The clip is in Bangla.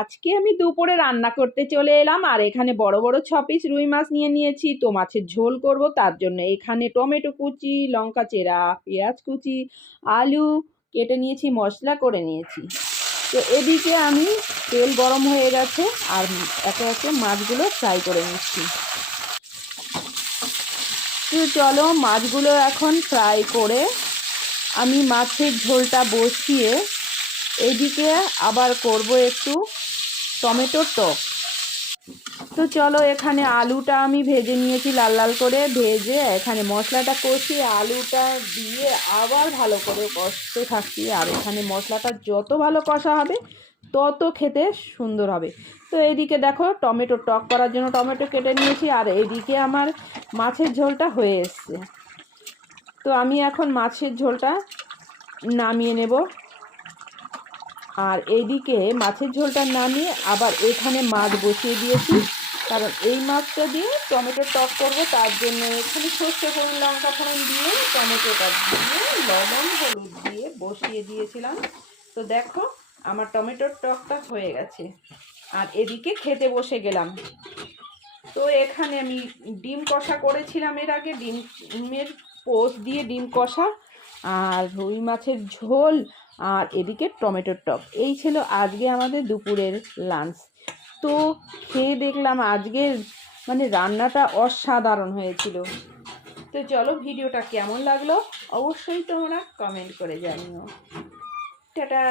আজকে আমি দুপুরে রান্না করতে চলে এলাম, আর এখানে বড় বড় 6 পিস রুই মাছ নিয়ে নিয়েছি। তো মাছের ঝোল করব, তার জন্য এখানে টমেটো কুচি, লঙ্কা চেরা, পেঁয়াজ কুচি, আলু কেটে নিয়েছি, মশলা করে নিয়েছি। তো এদিকে আমি তেল গরম হয়ে গেছে আর একে একে মাছগুলো ফ্রাই করে নিচ্ছি। তো চলো মাছগুলো এখন ফ্রাই করে আমি মাছের ঝোলটা বসিয়ে এদিকে আবার করব একটু টমেটোর টক। তো চলো এখানে আলুটা আমি ভেজে নিয়েছি, লাল লাল করে ভেজে এখানে মশলাটা কষিয়ে আলুটা দিয়ে আবার ভালো করে কষতে থাকি। আর এখানে মশলাটা যত ভালো কষা হবে তত খেতে সুন্দর হবে। তো এইদিকে দেখো টমেটো টক করার জন্য টমেটো কেটে নিয়েছি, আর এইদিকে আমার মাছের ঝোলটা হয়ে এসছে। তো আমি এখন মাছের ঝোলটা নামিয়ে নেব। আর এইদিকে মাছের ঝোলটা নামিয়ে আবার এখানে মাছ বসিয়ে দিয়েছি, কারণ এই মাছটা দিয়ে টমেটো টক করবো, তার জন্য এখানে সর্ষে ফোড়ন, লঙ্কা ফোড়ন দিয়ে টমেটোটা দিয়ে লবণ হলুদ দিয়ে বসিয়ে দিয়েছিলাম। তো দেখো আমার টমেটোর টকটা হয়ে গেছে, আর এদিকে খেতে বসে গেলাম। তো এখানে আমি ডিম কষা করেছিলাম এর আগে, ডিমের পোস্ট দিয়ে ডিম কষা আর রুই মাছের ঝোল, আর এদিকে টমেটোর টক। এই ছিল আজকে আমাদের দুপুরের লাঞ্চ। তো খেয়ে দেখলাম আজকের রান্নাটা অসাধারণ হয়েছিল। তো চলো ভিডিওটা কেমন লাগলো অবশ্যই তোমরা কমেন্ট করে জানিও। টাটা।